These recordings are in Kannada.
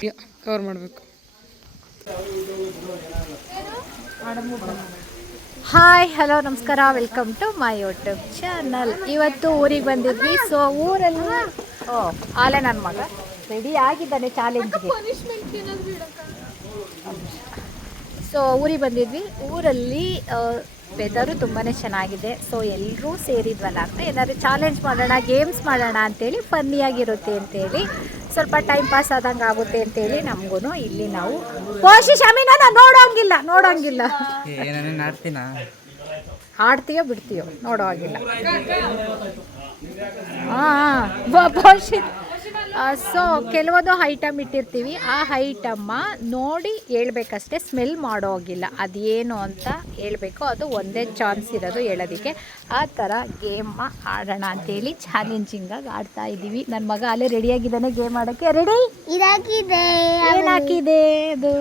ಕವರ್ ಮಾಡಬೇಕು. ಹಾಯ್ ಹಲೋ ನಮಸ್ಕಾರ. Welcome to my YouTube channel ಇವತ್ತು ಊರಿಗೆ ಬಂದಿದ್ವಿ. ಸೊ ಊರಲ್ಲಿ, ಓ, ಆಲೆ ನನ್ನ ಮಗ. ರೆಡಿ ಆಗಿದ್ದಾನೆ ಚಾಲೆಂಜ್ಗೆ ಸೊ ಊರಿಗೆ ಬಂದಿದ್ವಿ. ಊರಲ್ಲಿ ವೆದರು ತುಂಬಾ ಚೆನ್ನಾಗಿದೆ. ಸೊ ಎಲ್ಲರೂ ಸೇರಿದ್ವಲ್ಲ ಅಂತ ಏನಾದ್ರು ಚಾಲೆಂಜ್ ಮಾಡೋಣ ಗೇಮ್ಸ್ ಮಾಡೋಣ ಅಂತೇಳಿ ಫನ್ನಿಯಾಗಿರುತ್ತೆ ಅಂತೇಳಿ ಸ್ವಲ್ಪ ಟೈಮ್ ಪಾಸ್ ಆದಂಗೆ ಆಗುತ್ತೆ ಅಂತೇಳಿ ನಮಗೂ ಇಲ್ಲಿ ನಾವು ಪೋಷಿ ಶಮಿನ ನೋಡೋಂಗಿಲ್ಲ ನೋಡೋಂಗಿಲ್ಲ. ಹಾಡ್ತೀಯೋ ಬಿಡ್ತೀಯೋ ನೋಡೋ ಹಾಗಿಲ್ಲ ಹಾಂ ಸೊ ಕೆಲವೊಂದು ಐಟಮ್ ಇಟ್ಟಿರ್ತೀವಿ. ಆ ಐಟಮ್ಮ ನೋಡಿ ಹೇಳ್ಬೇಕಷ್ಟೇ ಸ್ಮೆಲ್ ಮಾಡೋ ಹೋಗಿಲ್ಲ ಅದೇನು ಅಂತ ಹೇಳಬೇಕು ಅದು ಒಂದೇ ಚಾನ್ಸ್ ಇರೋದು ಹೇಳೋದಕ್ಕೆ. ಆ ಥರ ಗೇಮ್ ಆಡೋಣ ಅಂತೇಳಿ ಚಾಲೆಂಜಿಂಗಾಗಿ ಆಡ್ತಾ ಇದ್ದೀವಿ. ನನ್ನ ಮಗ ಅಲ್ಲೇ ರೆಡಿಯಾಗಿದ್ದಾನೆ ಗೇಮ್ ಆಡೋಕ್ಕೆ ರೆಡಿ ಇದಾಗಿದೆ. ಏನು ಹಾಕಿದೆ ಅದು?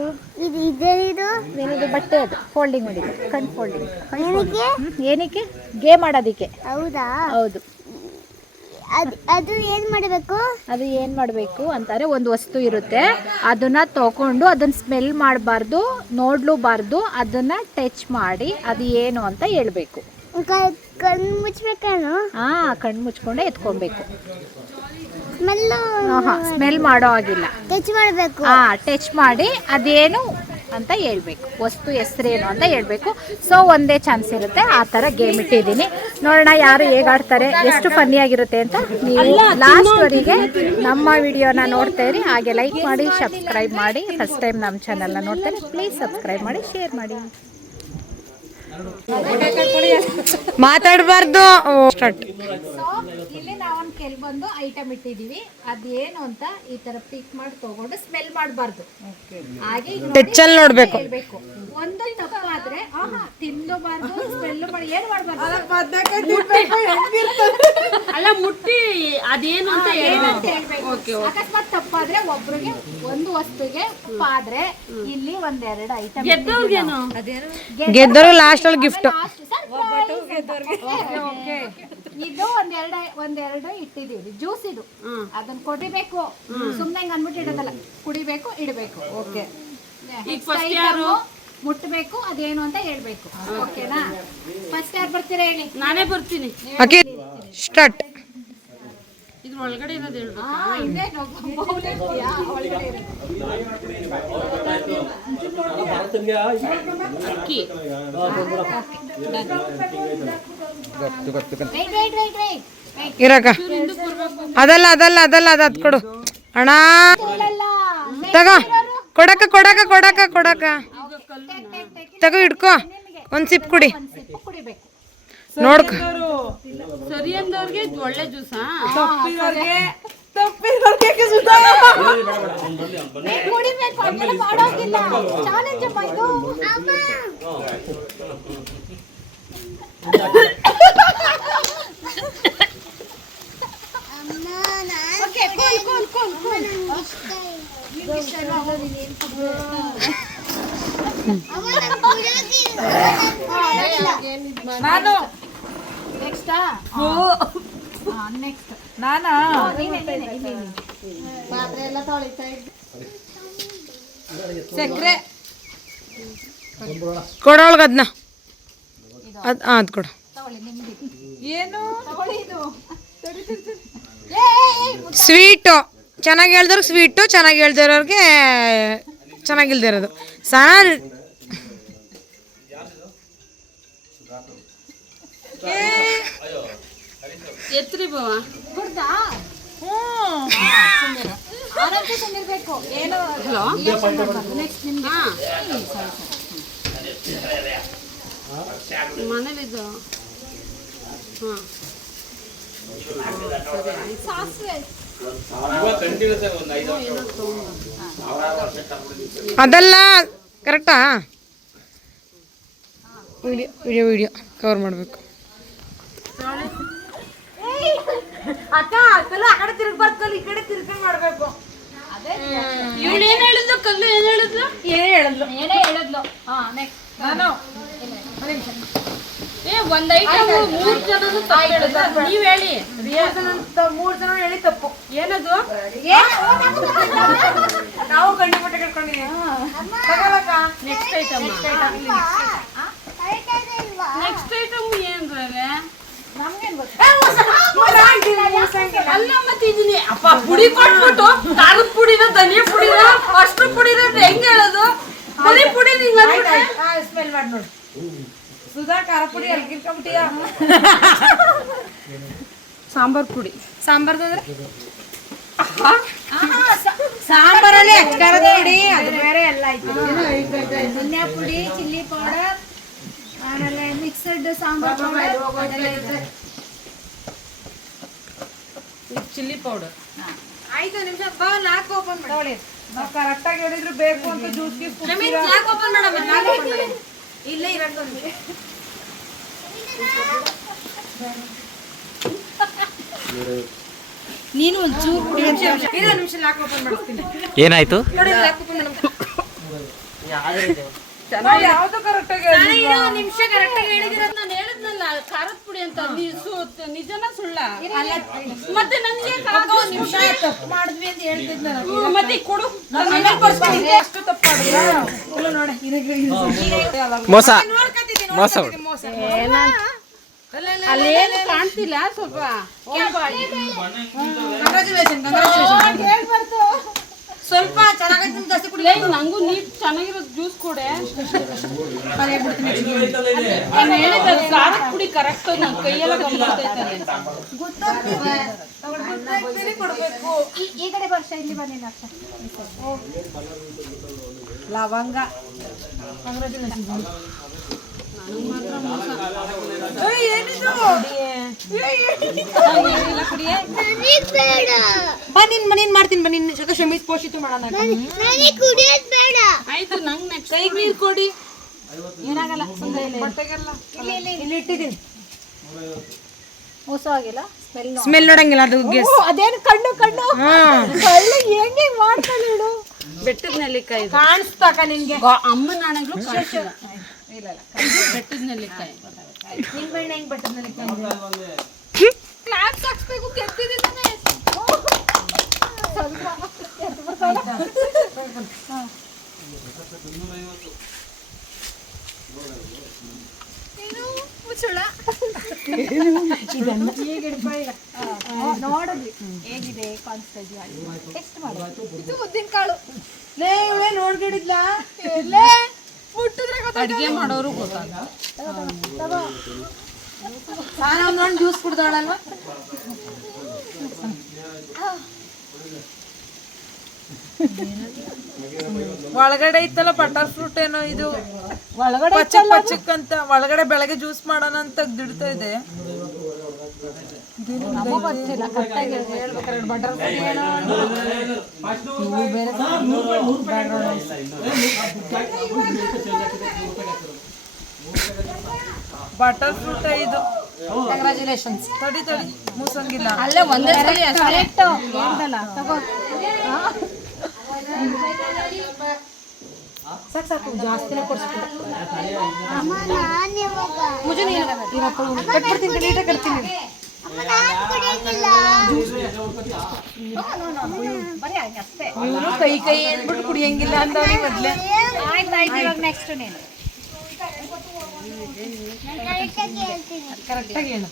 ಇದು ಇದೆ ಇದು. ಏನಿದು ಬಟ್ಟೆ ಅದು. ಫೋಲ್ಡಿಂಗ್ ಮಾಡಿದೆ ಕಣ್ ಫೋಲ್ಡಿಂಗ್ ಏನಕ್ಕೆ? ಏನಕ್ಕೆ? ಗೇಮ್ ಆಡೋದಕ್ಕೆ. ಹೌದಾ? ಹೌದು. ಅದು ಏನ್ ಮಾಡಬೇಕು? ಅದು ಏನು ಮಾಡಬೇಕು ಅಂತಾರೆ ಒಂದು ವಸ್ತು ಇರುತ್ತೆ. ಅದನ್ನ ತಗೊಂಡು ಅದನ್ನ ಸ್ಮೆಲ್ ಮಾಡಬಾರ್ದು ನೋಡ್ಲೂಬಾರ್ದು ಅದನ್ನ ಟಚ್ ಮಾಡಿ ಅದು ಏನು ಅಂತ ಹೇಳ್ಬೇಕು. ಕಣ್ಣು ಮುಚ್ಬೇಕು ಹಾ ಕಣ್ಣು ಮುಚ್ಕೊಂಡೆ ಎತ್ಕೊಬೇಕು. ಸ್ಮೆಲ್ ಹಾಂ ಸ್ಮೆಲ್ ಮಾಡೋ ಆಗಿಲ್ಲ ಟಚ್ ಮಾಡಬೇಕು? ಹಾಂ ಟಚ್ ಮಾಡಿ ಅದೇನು ಅಂತ ಹೇಳ್ಬೇಕು. ವಸ್ತು ಹೆಸರೇನು ಅಂತ ಹೇಳಬೇಕು. ಸೊ ಒಂದೇ ಚಾನ್ಸ್ ಇರುತ್ತೆ. ಆ ಥರ ಗೇಮ್ ಇಟ್ಟಿದ್ದೀನಿ. ನೋಡೋಣ ಯಾರು ಹೇಗಾಡ್ತಾರೆ ಎಷ್ಟು ಫನ್ನಿಯಾಗಿರುತ್ತೆ ಅಂತ ನೀವು ಲಾಸ್ಟ್ವರೆಗೆ ನಮ್ಮ ವಿಡಿಯೋನ ನೋಡ್ತಾ ಇರಿ. ಹಾಗೆ ಲೈಕ್ ಮಾಡಿ ಸಬ್ಸ್ಕ್ರೈಬ್ ಮಾಡಿ. ಫಸ್ಟ್ ಟೈಮ್ ನಮ್ಮ ಚಾನಲ್ನ ನೋಡ್ತಾರೆ ಪ್ಲೀಸ್ ಸಬ್ಸ್ಕ್ರೈಬ್ ಮಾಡಿ ಶೇರ್ ಮಾಡಿ. ಮಾತಾಡಬಾರ್ದು. ಇಲ್ಲಿ ನಾವೊಂದು ಬಂದು ಐಟಮ್ ಇಟ್ಟಿದೀವಿ. ಅದೇನು ಅಂತ ಈ ತರ ಪಿಕ್ ಮಾಡಿ ತಗೊಂಡು ಸ್ಮೆಲ್ ಮಾಡಬಾರ್ದು. ಹಾಗೆ ಟೆಚ್ಚಲ್ಲಿ ನೋಡ್ಬೇಕು. ಹೇಳ್ಬೇಕು. ಒಂದು ತಪ್ಪಾದ್ರೆ ಆಹಾ ತಿನ್ನಬಾರ್ದು ಸ್ಮೆಲ್ ಮಾಡಿ ಏನು ಮಾಡಬಾರ್ದು? ಅಲ್ಲ ಮುಟ್ಟಿ ಅದೇನು ಅಂತ ಹೇಳ್ಬೇಕು. ಅಕಸ್ಮಾತ್ ತಪ್ಪಾದ್ರೆ ಒಬ್ರಿಗೆ ಒಂದು ವಸ್ತುಗೆ ತಪ್ಪಾದ್ರೆ ಇಲ್ಲಿ ಒಂದೆರಡು ಐಟಮ್ ಗೆದ್ದರು ಗೆದ್ದವ್ರು ಲಾಸ್ಟಲ್ಲಿ ಗಿಫ್ಟ್ ಇದು ಒಂದೆರಡು ಒಂದೆರಡು ಇಟ್ಟಿದೀವಿ ಜ್ಯೂಸ್ ಇದು. ಅದನ್ನ ಕೊಡಿಬೇಕು. ಸುಮ್ನೆ ಹಿಂಗ್ ಅನ್ಬಿಟ್ಟು ಇಡೋದಲ್ಲ. ಕುಡಿಬೇಕು ಇಡಬೇಕು. ಓಕೆ? ಮುಟ್ಟಬೇಕು ಅದೇನು ಅಂತ ಹೇಳ್ಬೇಕು. ಓಕೆನಾ ಫಸ್ಟ್ ಯಾರು ಬರ್ತೀರಾ ಹೇಳಿ? ನಾನೇ ಬರ್ತೀನಿ. ಸ್ಟಾರ್ಟ್ ಇದ್ರ ಒಳಗಡೆ ಇರೋದು. ಇರಕ್ಕ. ಅದಲ್ಲ ಅದಲ್ಲ ಅದಲ್ಲ ಅದು ಅದು ಕೊಡು. ಅಣ್ಣ. ತಗ. ಕೊಡಕ ಕೊಡಕ ಕೊಡಕ ಕೊಡಕ ತಗೋ ಇಡ್ಕೋ ಒಂದು ಸಿಪ್ ಕುಡಿ. ಕುಡಿಬೇಕು. ನೋಡ್ಕೊ. ಸರಿ ಅಂದವ್ರಿಗೆ ಇದ್ ಒಳ್ಳೆ ಜ್ಯೂಸಾ? ಏ, ಕುಡಿಬೇಕು ಹಂಗೆಲ್ಲ ಮಾಡೋಂಗಿಲ್ಲ ಚಾಲೆಂಜ್ ಅಮ್ಮ ಇದು. ಅಮ್ಮ. ನಾನು Okay, cool, cool, cool, cool. ನಿಂಗೆ ಇಷ್ಟ ಇಲ್ಲ. ಅಮ್ಮ ನಾನು ಕುಡಿಯೋದಿಲ್ಲ. ನಾನು ನೆಕ್ಸ್ಟಾ ನೆಕ್ಸ್ಟ್ ನಾನಾ? ಪಾತ್ರೆ ಎಲ್ಲ ತೊಳಿತಾ ಇದ್ದೆ. ಸಕ್ಕರೆ ಕೊಡೋಳ್ಗ ಅದನ್ನ ಅದು ಹಾಂ ಅದು ಕೊಡು. ಏನು? ಸ್ವೀಟು. ಚೆನ್ನಾಗಿ ಹೇಳ್ದವ್ರಿಗೆ ಸ್ವೀಟು ಚೆನ್ನಾಗಿ ಹೇಳ್ದಿರೋರಿಗೆ ಚೆನ್ನಾಗಿಲ್ದಿರೋದು ಸಣ್ಣ ಎತ್ರಿ ಬಾವ ಹ್ಞೂ. ಆರಾಮ್ಸೆ ತಂದಿರ್ಬೇಕು. ಏನು ಹಲೋ? ನೆಕ್ಸ್ಟ್ ನಿಮ್ಗೆ. ಮನೇಲಿದ್ದು? ಹಾಂ ಸಾಸ್ವೆ. ಅದಲ್ಲ ಕರೆಕ್ಟಾ ವಿಡಿಯೋ ವಿಡಿಯೋ ವಿಡಿಯೋ ಕವರ್ ಮಾಡಬೇಕು. ಅಕ್ಕ ಕಲ್ಲು ಆ ಕಡೆ ತಿರ್ಗ್ಬಾರ್ದು ಕಲ್ಲು ಈ ಕಡೆ ತಿರ್ಕೊಂಡ್ ಮಾಡ್ಬೇಕು. ಅದೇ ಇವಳು ಏನ್ ಹೇಳಿದ್ಲು? ಕಲ್ಲು ಏನ್ ಹೇಳಿದ್ಲು? ಏನೇ ಹೇಳಿದ್ಲು. ಏನೇ ಹೇಳಿದ್ಲು. ಹಾ ನೆಕ್ಸ್ಟ್ ನಾನು ಏ ಒಂದ್ ಐಟಮ್ ಮೂರ್ ಜನನು ತಪ್ಪು ನೀವು ಹೇಳಿ. ಮೂರ್ ಜನ ಹೇಳಿ ತಪ್ಪು. ಏನದು? ನಾವು ಗಂಡು ಮಟ್ಟ ಕಟ್ಕೊಂಡಿದೀವಿ ನೆಕ್ಸ್ಟ್ ಐಟಮ್ ಕರೆಕ್ಟ್ ಇದೆ ಇಲ್ವಾ ನೆಕ್ಸ್ಟ್ ಐಟಮ್ ಏನ್ರೆ ನಮ್ಗೇನ್ ಗೊತ್ತು ಅಲ್ಲ ಮತ್ತೆ ಇದೀನಿ ಅಪ್ಪ ಪುಡಿ ಕೊಟ್ಬಿಟ್ಟು ಖಾರದ ಪುಡಿನ ಧನಿಯ ಪುಡಿನ ಅಷ್ಟು ಪುಡಿನ ಹೆಂಗ್ ಹೇಳೋದು? ಬರೀ ಪುಡಿ ನಿಂಗೆ ಸ್ಮೆಲ್ ಮಾಡಿ ನೋಡಿ. ಸುಧಾ ಖಾರ ಪುಡಿ ಅಲ್ಗಿರ್ಕೊಂಬಿಟ್ಟಿಯ ಸಾಂಬಾರ್ ಪುಡಿ. ಸಾಂಬಾರ್ದು ಅಂದ್ರೆ? ಸಾಂಬಾರಲ್ಲಿ ಅಚ್ಕಾರದ ಪುಡಿ. ಅದು ಬೇರೆ ಎಲ್ಲ ಐತೆ ಧನಿಯಾ ಪುಡಿ ಚಿಲ್ಲಿ ಪೌಡರ್ ಆಮೇಲೆ mixed sambar powder chilli powder. ಆಯ್ತು ನಿಮಿಷ. ಬಾ ನಾಲ್ಕು ಓಪನ್ ಮಾಡಿ. ನಾವು ಕರೆಕ್ಟಾಗಿ ಹೇಳಿದ್ರು ಬೇಕು ಅಂತ ಜ್ಯೂಸ್ ಗೀಸ್ ಓಪನ್ ಮಾಡಮ್ಮ ಇಲ್ಲೇ ಇರೋದು ನೀನು ಒಂದು ನಿಮಿಷ ಲಾಕ್ ಓಪನ್ ಮಾಡ್ತೀನಿ ಏನಾಯ್ತು? ನೋಡಿ ಲಾಕ್ ಓಪನ್ ಯಾವ್ದು ಕರೆಕ್ಟಾಗಿ ನಿಮಿಷ ಕರೆಕ್ಟ್ ಆಗಿ ಹೇಳಿದಿರ ನಾನು. ಖಾರದ ಪುಡಿ ಅಂತ ನಿಜನ ಸುಳ್ಳ? ಮತ್ತೆ ನನ್ಗೆ ನಿಮಿಷ ತಪ್ಪು ಮಾಡಿದ್ವಿ ಅಂತ ಹೇಳ್ತಿದ್ನ ಮತ್ತೆ ಕೊಡು. ಅಷ್ಟು ತಪ್ಪು ಮಾಡಿದ್ರ ನೋಡಿ ಮೋಸ. ಮೋಸ ಮೋಸ. ಅಲ್ಲೇನು ಕಾಣ್ತಿಲ್ಲ ಸ್ವಲ್ಪ. ಕಂಗ್ರಾಚುಲೇಷನ್ ಕಂಗ್ರಾಚುಲೇಷನ್ ಸ್ವಲ್ಪ ಚೆನ್ನಾಗೈತೆ ಜಾಸ್ತಿ ಕುಡಿ ಲೇ, ನಂಗೂ ನೀಟ್ ಚೆನ್ನಾಗಿರೋ ಜ್ಯೂಸ್ ಕೊಡೆ. ನಾನು ಹೇಳಿದ ಖಾರದ ಪುಡಿ ಕರೆಕ್ಟ್ ನನ್ನ ಕೈಯೆಲ್ಲ ಗಮ್ಮತ್ತೈತದೆ ಕೊಡ್ಬೇಕು. ಈ- ಈ ಕಡೆ ವರ್ಷ ಇಲ್ಲಿ ಬನ್ನಿ ಅಕ್ಷ ಲವಂಗ. ಕಂಗ್ರಾಚುಲೇಷನ್ ಏನಿದು? ನನಗ್ ಬೇಡ. ಬಾ ನಿನ್ ಮನೇನ್ ಮಾಡ್ತೀನಿ ಬನ್ನಿ ನಿನ್ನ ಜೊತೆ ಶ್ರಮಿಸ್ ಪೋಷಿತು ಮಾಡೋಣ ನನಗೆ ಕುಡಿಯೋದ್ ಬೇಡ. ಆಯ್ತು ನಂಗೆ ಕೈಗೆ ನೀರು ಕೊಡಿ. ಏನಾಗಲ್ಲ ಇಟ್ಟಿದ್ದೀನಿ. ಸ್ಮೆಲ್ ನೋಡಂಗಿಲ್ಲ ಅದು ಅದೇನು ಕಣ್ಣು ಕಣ್ಣು? ಕಳ್ಳು ಹೆಂಗೆ ಮಾಡ್ತಾಳೆ ಬೆಟ್ಟದ ನೆಲ್ಲಿಕಾಯಿ ಕಾಣಿಸ್ತಾಕ ನಿನ್ಗೆ. ಅಮ್ಮನ ನಾಣಗಳು ಬೆಟ್ಟದ ನೆಲ್ಲಿಕಾಯಿ ಕ್ಲಾಸ್ ಹಾಕ್ಸ್ಬೇಕು ಕೆತ್ತಿದ್ದಾನೆ ನೋಡಿದ್ವಿ ಹೇಗಿದೆ ಕಾಣಿಸ್ತಾ ಇದೆಯಾ ಟೆಕ್ಸ್ಟ್ ಮಾಡಿ ಇದು ಉದ್ದಿನ ಕಾಳು ಲೇ ಇವಳೇ ನೋಡ್ಗಿಡಿದ್ಲ ಅಡ್ಗೆ ಮಾಡೋರು ಗೊತ್ತಾಗ. ನಾನು ಜ್ಯೂಸ್ ಕುಡ್ದಾಳಲ್ವ? ಒಳಗಡೆ ಇತ್ತಲ್ಲ ಬಟರ್ ಫ್ರೂಟ್ ಏನೋ ಇದು? ಒಳಗಡೆ ಪಚ್ಚಕ್ ಅಂತ. ಒಳಗಡೆ ಬೆಳಗ್ಗೆ ಜ್ಯೂಸ್ ಮಾಡೋಣ ಅಂತ ತೆಗ್ದಿಡ್ತಾ ಇದೆ. ಬಟರ್ ಬಟರ್ ಫ್ರೂಟ್ ಇದು ಕಂಗ್ರಾಚುಲೇಷನ್ಸ್ ತಡಿ ತಡಿ ಮೂಸಂಗಿಲ್ಲ ಅಲ್ಲೇ ಒಂದೇ ಸರಿ ಕರೆಕ್ಟ್ ಹೇಳ್ದಲ್ಲ ತಗೋ ಸಾಕು ಸಾಕು ಜಾಸ್ತಿನೇ ಕೊಡ್ಸ್ಬಿಟ್ಟು ಅಮ್ಮ ನಾನ್ ಯಾವಾಗ ಮುಜೆ ಕಟ್ಬಿಡ್ತೀನಿ ನೀಟಾಗಿ ಕಟ್ತೀನಿ ಕೈ ಕೈ ಅಂದ್ಬಿಟ್ಟು ಕುಡಿಯಂಗಿಲ್ಲ ಅಂತ ಮೊದ್ಲೆ. ಇವಾಗ ನೆಕ್ಸ್ಟ್ ನೀನು. ಕರೆಕ್ಟಾಗಿ ಹೇಳ್ತೀನಿ. ಕರೆಕ್ಟಾಗಿ ಹೇಳು.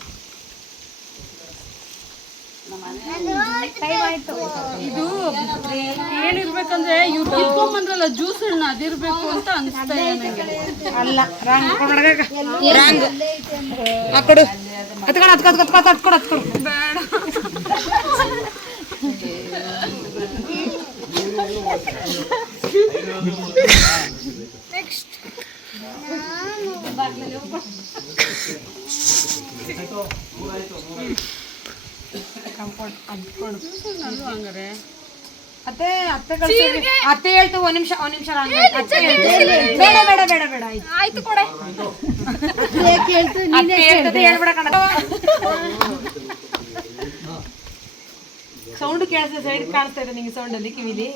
ಇದು ಏನಿರ್ಬೇಕಂದ್ರೆ ಇವ್ರು ಕಿತ್ಕೊಂಬಂದ್ರಲ್ಲ ಜ್ಯೂಸ್ ಹಣ್ಣ ಅದಿರ್ಬೇಕು ಅಂತ ಅನ್ಸ್ತಾ ಅಲ್ಲ ರಾಂಗ್ ಕೊಡಗ ರಾಂಗ್ ಆ ಕೊಡು ಹತ್ಕೊಡು ಹತ್ಕೊಡು ಹತ್ಕೊಡು ಹತ್ಕೊಡು ಹತ್ಕೊಡು. ಬೇಡ ಹಂಗಾರೆ. ಅತ್ತೆ ಅತ್ತೆ ಕಳ್ಸಿದ್ವಿ ಅತ್ತೆ ಹೇಳ್ತು ಒಂದ್ ನಿಮಿಷ ಒಂದ್ ನಿಮಿಷ ರಾಂಗ್. ಅತ್ತೆ ಹೇಳ್ತು. ಬೇಡ ಬೇಡ ಬೇಡ ಬೇಡ ಆಯ್ತು. ಆಯ್ತು ಕೊಡೆ. ಅತ್ತೆ ಹೇಳ್ತದೆ ಹೇಳ್ಬೇಡ ಕಣ ಸೌಂಡ್ ಕೇಳಿಸ್ತದೆ ಸೈಡ್ ಕಾಣಿಸ್ತಾ ಇದೆ ನಿಂಗೆ ಸೌಂಡ್ ಅಲ್ಲಿ ಕಿವಿಲಿ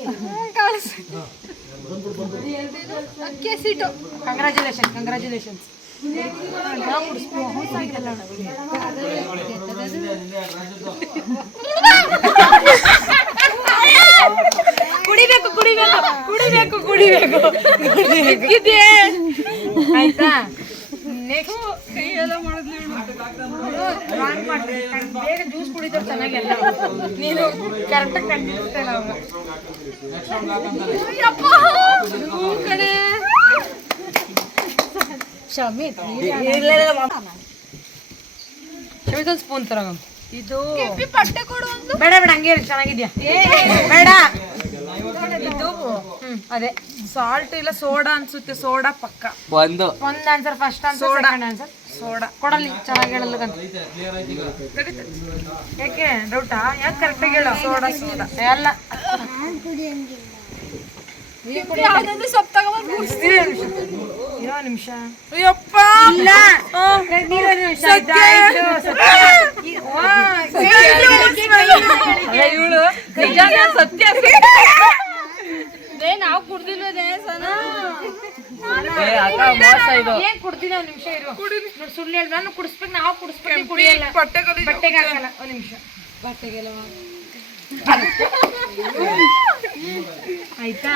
ಅಕ್ಕೆ ಸೀಟು. ಕಂಗ್ರಾಚುಲೇಷನ್ ಕಂಗ್ರಾಚುಲೇಷನ್ಸ್ ಕುಡಿಬೇಕು ಕುಡಿಬೇಕು ಕುಡಿಬೇಕು. ಆಯ್ತಾ? ನೆಕ್ಸ್ಟ್. ಬೇಗ ಜ್ಯೂಸ್ ಕುಡಿದ್ರೆ ಚೆನ್ನಾಗಿಲ್ಲ. ನೀನು ಕರೆಕ್ಟಾಗಿ ಕಂಡಿರ್ತೇನೆ ಕಣೆ. ಶಮಿತ್ ಶಮಿತ್ ಒಂದು ಸ್ಪೂನ್ ತರ ಇದು ಬೇಡ ಬೇಡ ಹಂಗೇ ಇರು, ಚೆನ್ನಾಗಿದ್ಯಾ ಬೇಡ. ಅದೇ ಸಾಲ್ಟ್ ಇಲ್ಲ ಸೋಡಾ ಅನ್ಸುತ್ತೆ ಸೋಡಾ ಪಕ್ಕ. ಒಂದು. ಒಂದ್ answer first answer soda answer soda ಕೊಡಲಿ ಚೆನ್ನಾಗಿ ಹೇಳಲ್ಲ ಯಾಕೆ ಡೌಟಾ ಯಾಕೆ ಕರೆಕ್ಟಾಗಿ ಹೇಳು ಸೋಡಾ ಸೋಡಾ ಎಲ್ಲ ನಿಮಿಷ. ಅಯ್ಯಪ್ಪ. ಇಲ್ಲ. ಸತ್ಯ. ಏ ನಾವು ಕುಡ್ದಿಲ್ವೇ ಸನ ಏನ್ ಒಂದ್ ನಿಮಿಷ ಇರು. ನೋಡ್ ಸುಳ್ಳು ಹೇಳಿ ನಾನು ಕುಡಿಸ್ಬೇಕು ನಾವು ಕುಡಿಸ್ಬೇಕು ಕುಡಿಯಲ್ಲ. ಬಟ್ಟೆಗಳು ಬಟ್ಟೆಗೆ ಹಾಕಲ್ಲ. ಒಂದ್ ನಿಮಿಷ. ಆಯ್ತಾ?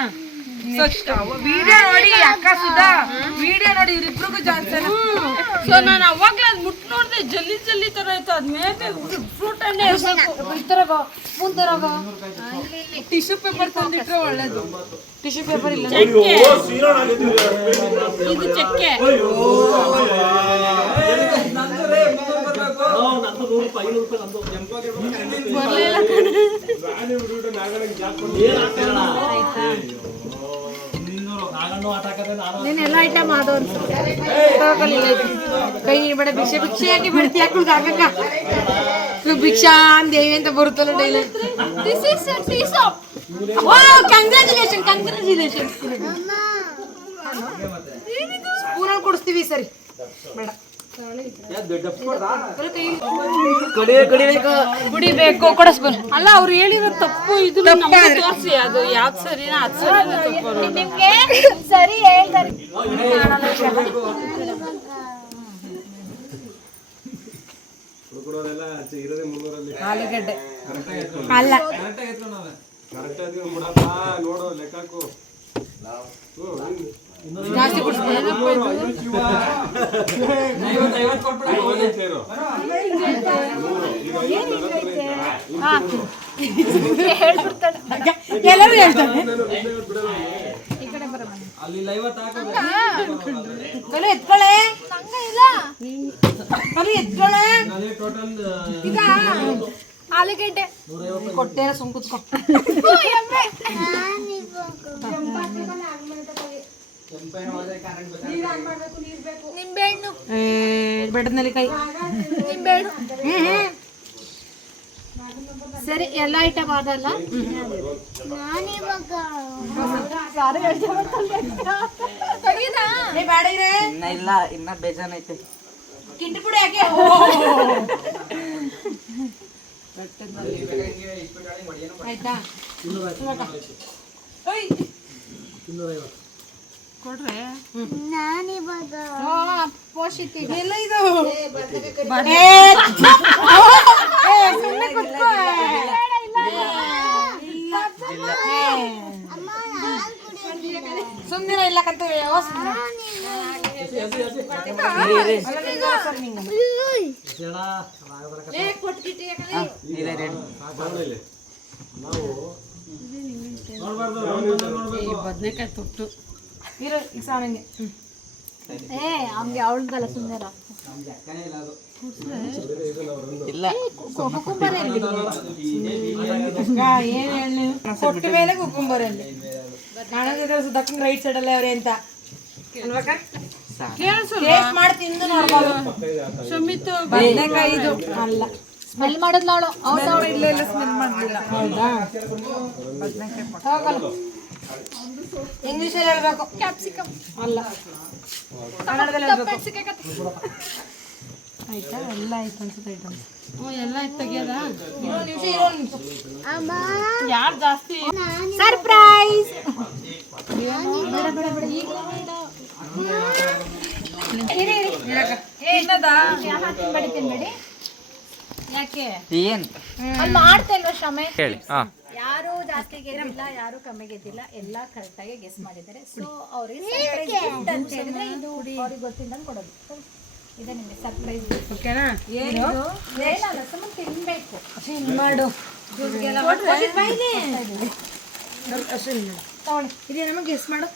ವಿಡಿಯೋ ನೋಡಿ ಅಕ್ಕ ಸುಧಾ ವಿಡಿಯೋ ನೋಡಿ ಇವ್ರಿಬ್ರಿಗೂ ಜಾಸ್ತಿ ಸೊ ನಾನು ಅವಾಗ್ಲೇ ಅದ್ ಮುಟ್ ನೋಡ್ದೆ ಜಲ್ಲಿ ಜಲ್ಲಿ ತರ ಇತ್ತು ಅದ್ ಮೇಲೆ ಫ್ರೂಟ್ ಹಣ್ಣೆ ಇರ್ಬೇಕು ತರಗೋ ಸ್ಪೂನ್ ಟಿಶ್ಯೂ ಪೇಪರ್ ತಂದಿಟ್ರೆ ಒಳ್ಳೇದು. ಟಿಶ್ಯೂ ಪೇಪರ್ ಇಲ್ಲ. ಚಕ್ಕೆ. ಇದು ಚಕ್ಕೆ. ನೀನ್ ಎಲ್ಲ ಐಟಮ್ ಅದು ಅನ್ಸುತ್ತೆ. ಕೈ ಬೇಡ ಭಿಕ್ಷೆ ಭಿಕ್ಷೆ ಹಾಕಿ ಬಿಡ್ತಿ ಯಾಕೆ ನೀವು ಭಿಕ್ಷಾ ದೇವಿ ಅಂತ ಬರುತ್ತಲ್ಲ daily. This is tea oh congratulation congratulation ಸ್ಪೂನಲ್ಲಿ ಕೊಡಿಸ್ತೀವಿ ಸರಿ. ಬೇಡ. ಕುಡಿಬೇಕು ಕೊಡಿಸ್ಬೋದು. ಅಲ್ಲ ಅವ್ರು ಹೇಳಿರೋ ತಪ್ಪು ಇದು ನಮ್ಗೆ ತೋರಿಸಿ ಅದು ಯಾವ್ದು ಸರಿನಾ ಅದು ಸರಿನಾ ತಪ್ಪು ನಿಮ್ಗೆ ಸರಿ ಹೇಳ್ತಾರೆ. ಆಲೂಗಡ್ಡೆ. ಅಲ್ಲ. ಕರೆಕ್ಟ್ ಜಾಸ್ತಿ ಕುಡಿಸ್ಬೋದು ಹೇಳ್ಬಿಡ್ತಾಳೆ ಎಲ್ಲರೂ ಹೇಳ್ತಾರೆ. ಕಲೆ ಕಲೆ ಈಗ ಆಲೂಗಡ್ಡೆ. ಕೊಟ್ಟೇನ ಸುಮ್ ಕುತ್ಕೊ ಬೆಟ್ಟದಲ್ಲಿ ಕೈ ನಿಂಬೆಹಣ್ಣು ಸರಿ ಎಲ್ಲ ಐಟಮ್ ಅದಲ್ಲ ಇನ್ನ ಇಲ್ಲ ಇನ್ನ ಬೇಜಾನೈತೆ ಕಿಂಡಿ ಪುಡಿ ಹಾಕಿ ಆಯ್ತಾ ಓಯ್. ನಾನಿವಾಗ ಎಲ್ಲ ಇದು? ಕುತ್ಕೋ. ರೆಡಿ ಬದನೆಕಾಯಿ ತೊಟ್ಟು. ಇರು ಈಗ ಏ ಹಂಗೆ ಅವಳ್ದಲ್ಲ ಸುಂದರ ಇಲ್ಲ. ಏನು ಹೇಳಿ ಕೊಟ್ಟ ಮೇಲೆ ಕುಕ್ಕುಂಬರಲ್ಲಿ ಕಾಣಿಸ್ತಿದ್ರೆ ಸುಧಾಕನ್ ರೈಟ್ ಸೈಡ್ ಅಲ್ಲೇ ಅವ್ರೆ ಅಂತ. ಅಲ್ವಾಕ ಟೇಸ್ಟ್ ಮಾಡಿ ತಿಂದು ನೋಡ್ಬೋದು. ಸುಮಿತ್ ಬದನೆಕಾಯಿ ಇದು ಅಲ್ಲ. ಸ್ಮೆಲ್ ಮಾಡಿದ್ಲ ನೋಡು. ಹೌದು ಇಲ್ಲ ಇಲ್ಲ ಸ್ಮೆಲ್ ಮಾಡ್ಲಿಲ್ಲ. ಹೌದಾ? ಹೋಗಲ್ಲ. ಇಂಗ್ಲಿಷಲ್ಲಿ ಹೇಳ್ಬೇಕು. ಕ್ಯಾಪ್ಸಿಕಮ್. ಅಲ್ಲ. ಕನ್ನಡದಲ್ಲಿ ಹೇಳ್ಬೇಕು. ಆಯ್ತಾ? ಎಲ್ಲ ಆಯ್ತು ಅನ್ಸುತ್ತೆ ಐಟಮ್ಸ್. ಹ್ಞೂ ಎಲ್ಲ ಆಯ್ತು ತೆಗಿಯೋದ? ಇರೋ ನಿಮಿಷ ಇರೋ ನಿಮಿಷ. ಅಮ್ಮ. ಯಾರು ಜಾಸ್ತಿ? ಸರ್ಪ್ರೈಸ್. ತಿನ್ಬೇಡಿ ತಿನ್ಬೇಡಿ ಯಾಕೆ ಏನ್? ಮಾಡ್ತೇನೆ ಶ್ರಮೆ ಹೇಳಿ ಹಾ ಯಾರು ಜಾಸ್ತಿ ಗೆದ್ದಿಲ್ಲ ಯಾರು ಕಮ್ಮಿ ಗೆದ್ದಿಲ್ಲ ಎಲ್ಲ ಕರೆಕ್ಟಾಗಿ ಗೆಸ್ ಮಾಡಿದ್ದಾರೆ. ಸೊ ಅವ್ರಿಗೆ ಸರ್ಪ್ರೈಸ್ ಗಿಫ್ಟ್ ಅಂತ ಹೇಳಿದ್ರೆ ಇದು ಅವ್ರಿಗೆ ಗೊತ್ತಿದ್ದಂಗೆ ಕೊಡೋದು. So, ಇದೆ ನಿಮಗೆ ಸರ್ಪ್ರೈಸ್ ಓಕೆನಾ ಏನಲ್ಲ ಸುಮ್ಮನೆ ತಿನ್ಬೇಕು. ಮಾಡು. ತಗೊಳ್ಳಿ. ಇದೆ ನಮಗೆ ಗೆಸ್ ಮಾಡು.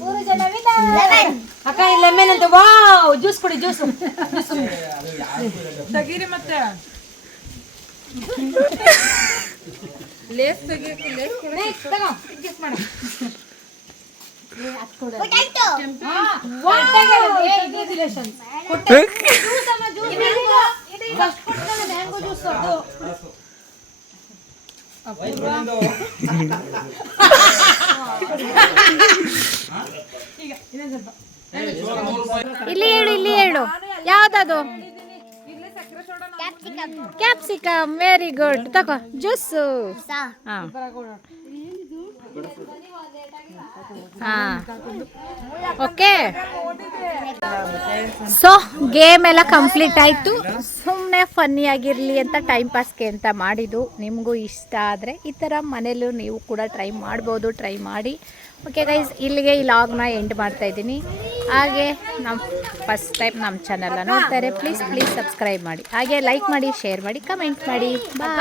ಮೂರು ಜನ winner. ಅಕ್ಕ ಇಲ್ಲ ಲೆಮನ್ ಅಂತ ವಾವ್ ಜ್ಯೂಸ್ ಕುಡಿ ಜ್ಯೂಸ್ ತಗೀರಿ ಮತ್ತೆ. ಲೇಸ್ ತೆಗಿಯಕ್ಕೆ ಲೇಸ್ ತಗೋ. ಗೆಸ್ ಮಾಡು. ಇಲ್ಲಿ ಹೇಳು ಇಲ್ಲಿ ಹೇಳು. ಯಾವ್ದದು? ಕ್ಯಾಪ್ಸಿಕಮ್ ವೆರಿ ಗುಡ್ ತಗೋ ಜ್ಯೂಸು ಹಾಂ. ಓಕೆ. ಸೊ ಗೇಮ್ ಎಲ್ಲ ಕಂಪ್ಲೀಟ್ ಆಯಿತು. ಸುಮ್ಮನೆ ಫನ್ನಿ ಆಗಿರಲಿ ಅಂತ ಟೈಮ್ ಪಾಸ್ಗೆ ಅಂತ ಮಾಡಿದ್ದು. ನಿಮಗೂ ಇಷ್ಟ ಆದರೆ ಈ ಥರ ಮನೇಲೂ ನೀವು ಕೂಡ ಟ್ರೈ ಮಾಡ್ಬೋದು ಟ್ರೈ ಮಾಡಿ. ಓಕೆ ಗೈಸ್ ಇಲ್ಲಿಗೆ ಈ ಲಾಗ್ನ ಎಂಡ್ ಮಾಡ್ತಾ ಇದ್ದೀನಿ. ಹಾಗೆ ನಮ್ಮ ಫಸ್ಟ್ ಟೈಮ್ ನಮ್ಮ ಚಾನಲ್ನ ನೋಡ್ತಾರೆ ಪ್ಲೀಸ್ ಪ್ಲೀಸ್ ಸಬ್ಸ್ಕ್ರೈಬ್ ಮಾಡಿ. ಹಾಗೆ ಲೈಕ್ ಮಾಡಿ ಶೇರ್ ಮಾಡಿ ಕಮೆಂಟ್ ಮಾಡಿ. ಬಾಯ್